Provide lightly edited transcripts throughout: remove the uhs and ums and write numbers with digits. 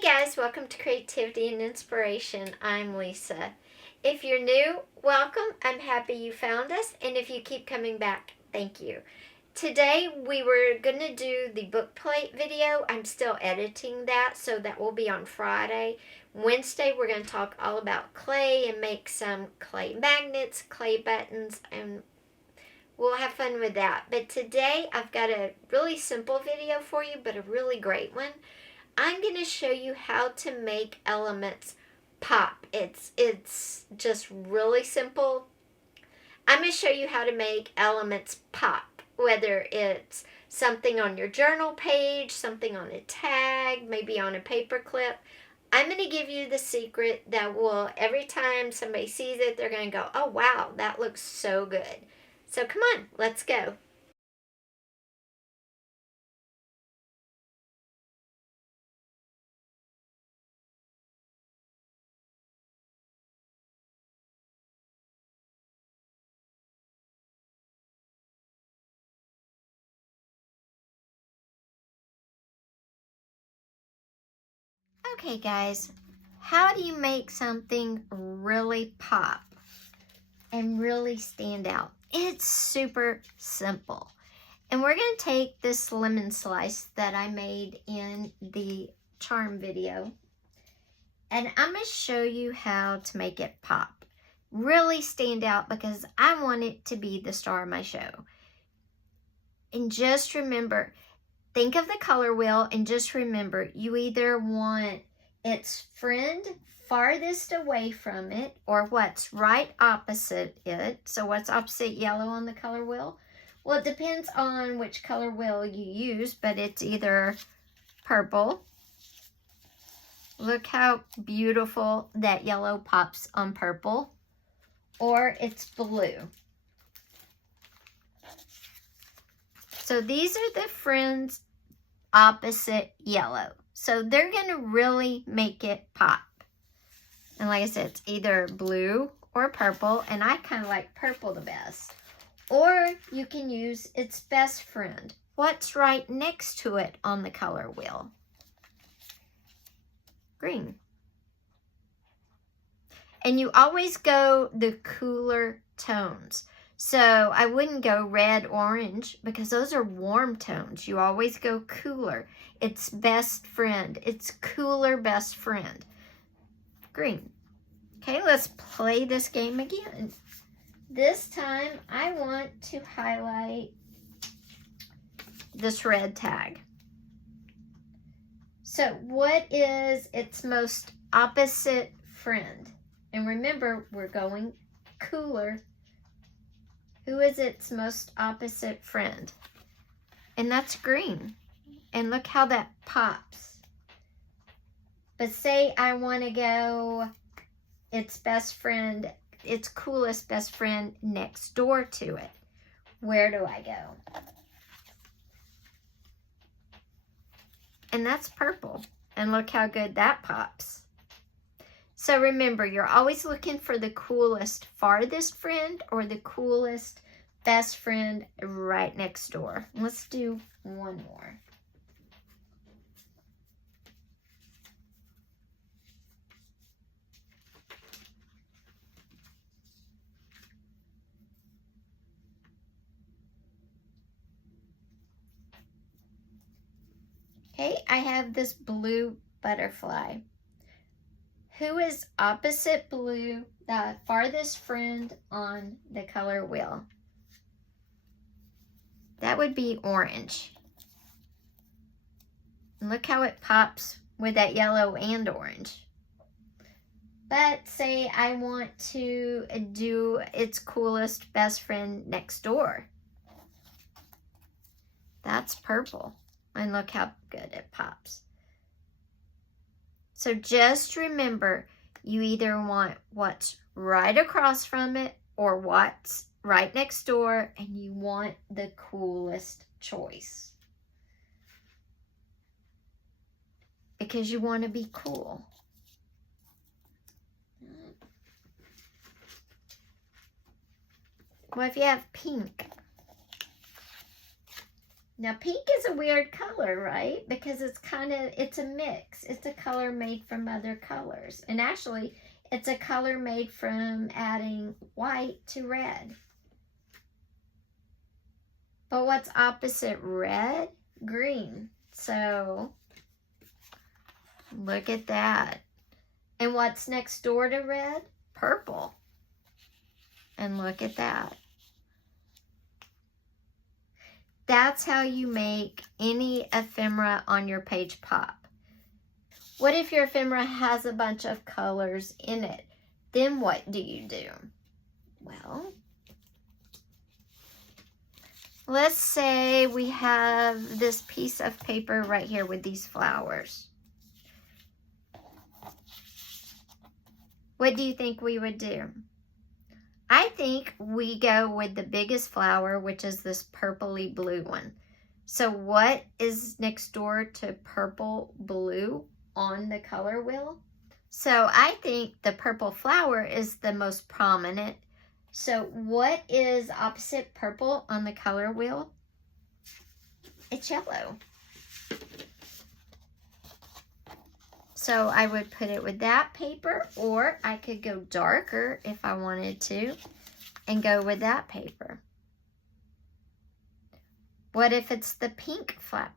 Hey guys, welcome to Creativity and Inspiration. I'm Lisa. If you're new, welcome. I'm happy you found us, and if you keep coming back, thank you. Today we were going to do the book plate video. I'm still editing that, so that will be on Friday. Wednesday we're going to talk all about clay and make some clay magnets, clay buttons, and we'll have fun with that. But today I've got a really simple video for you, but a really great one. I'm going to show you how to make elements pop. It's just really simple. I'm going to show you how to make elements pop, whether it's something on your journal page, something on a tag, maybe on a paper clip. I'm going to give you the secret that will, every time somebody sees it, they're going to go, oh wow, that looks so good. So come on, let's go. Okay guys, how do you make something really pop and really stand out? It's super simple. And we're going to take this lemon slice that I made in the charm video, and I'm going to show you how to make it pop. Really stand out, because I want it to be the star of my show. And just remember, think of the color wheel, and just remember, you either want its friend farthest away from it, or what's right opposite it. So what's opposite yellow on the color wheel? Well, it depends on which color wheel you use, but it's either purple. Look how beautiful that yellow pops on purple. Or it's blue. So these are the friends opposite yellow. So they're going to really make it pop. And like I said, it's either blue or purple, and I kind of like purple the best. Or you can use its best friend. What's right next to it on the color wheel? Green. And you always go the cooler tones. So I wouldn't go red, orange, because those are warm tones. You always go cooler. Its best friend. Its cooler best friend. Green. Okay, let's play this game again. This time I want to highlight this red tag. So what is its most opposite friend? And remember, we're going cooler. Who is its most opposite friend? And that's green. And look how that pops. But say I want to go its best friend, its coolest best friend next door to it. Where do I go? And that's purple. And look how good that pops. So remember, you're always looking for the coolest farthest friend or the coolest best friend right next door. Let's do one more. Okay, I have this blue butterfly. Who is opposite blue, the farthest friend on the color wheel? That would be orange. And look how it pops with that yellow and orange. But say I want to do its coolest best friend next door. That's purple. And look how good it pops. So just remember, you either want what's right across from it or what's right next door, and you want the coolest choice. Because you want to be cool. Well, if you have pink, Now pink is a weird color, right? Because it's a mix. It's a color made from other colors. And actually, it's a color made from adding white to red. But what's opposite red? Green. So, look at that. And what's next door to red? Purple. And look at that. That's how you make any ephemera on your page pop. What if your ephemera has a bunch of colors in it? Then what do you do? Well, let's say we have this piece of paper right here with these flowers. What do you think we would do? I think we go with the biggest flower, which is this purpley blue one. So what is next door to purple blue on the color wheel? So I think the purple flower is the most prominent. So what is opposite purple on the color wheel? It's yellow. So I would put it with that paper, or I could go darker if I wanted to and go with that paper. What if it's the pink flower?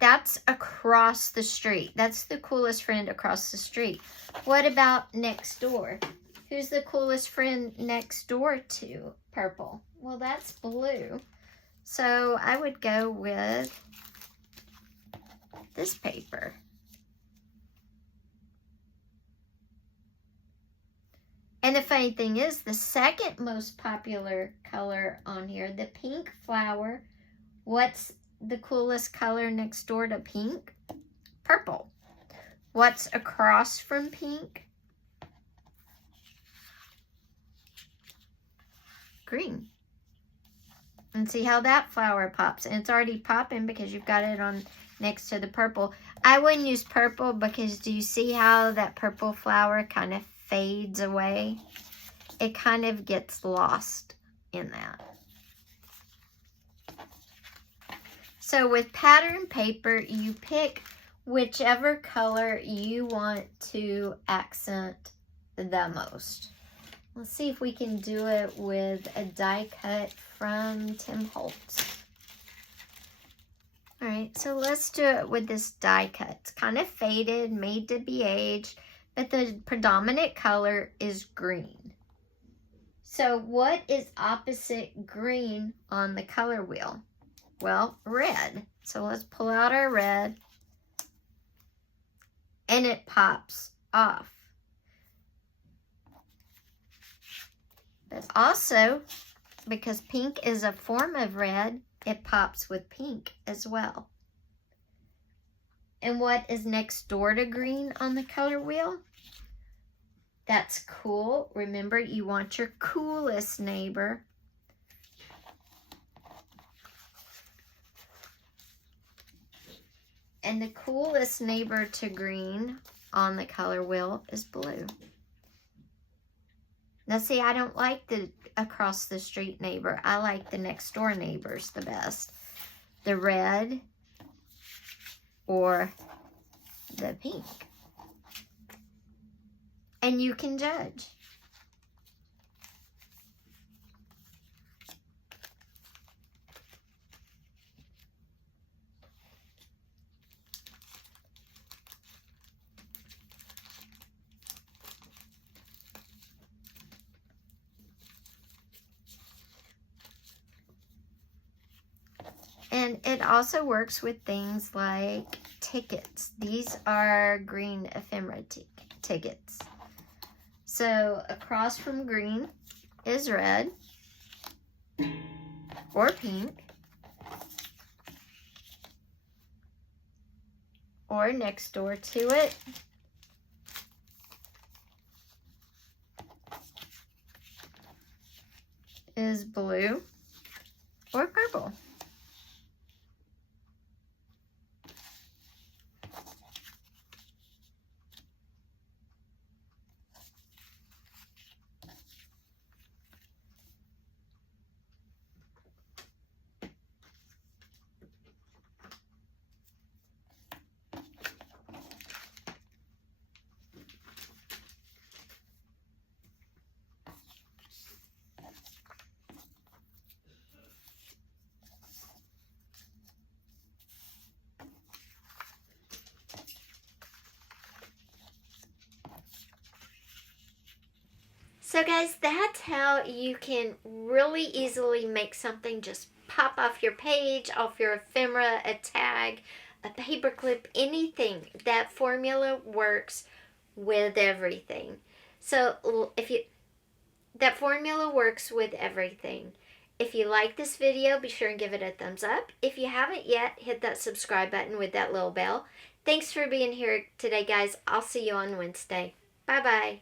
That's across the street. That's the coolest friend across the street. What about next door? Who's the coolest friend next door to purple? Well, that's blue. So I would go with this paper. And the funny thing is, the second most popular color on here, the pink flower, what's the coolest color next door to pink? Purple. What's across from pink? Green. And see how that flower pops. And it's already popping because you've got it on next to the purple. I wouldn't use purple because do you see how that purple flower kind of fades away? It kind of gets lost in that. So with pattern paper, you pick whichever color you want to accent the most. Let's see if we can do it with a die cut from Tim Holtz. All right, so let's do it with this die cut. It's kind of faded, made to be aged, but the predominant color is green. So what is opposite green on the color wheel? Well, red. So let's pull out our red, and it pops off. But also, because pink is a form of red, it pops with pink as well. And what is next door to green on the color wheel? That's cool. Remember, you want your coolest neighbor. And the coolest neighbor to green on the color wheel is blue. Now see, I don't like the across the street neighbor. I like the next door neighbors the best. The red or the pink. And you can judge. And it also works with things like tickets. These are green ephemera tickets. So across from green is red or pink, or next door to it is blue or purple. So guys, that's how you can really easily make something just pop off your page, off your ephemera, a tag, a paperclip, anything. That formula works with everything. So that formula works with everything. If you like this video, be sure and give it a thumbs up. If you haven't yet, hit that subscribe button with that little bell. Thanks for being here today, guys. I'll see you on Wednesday. Bye-bye.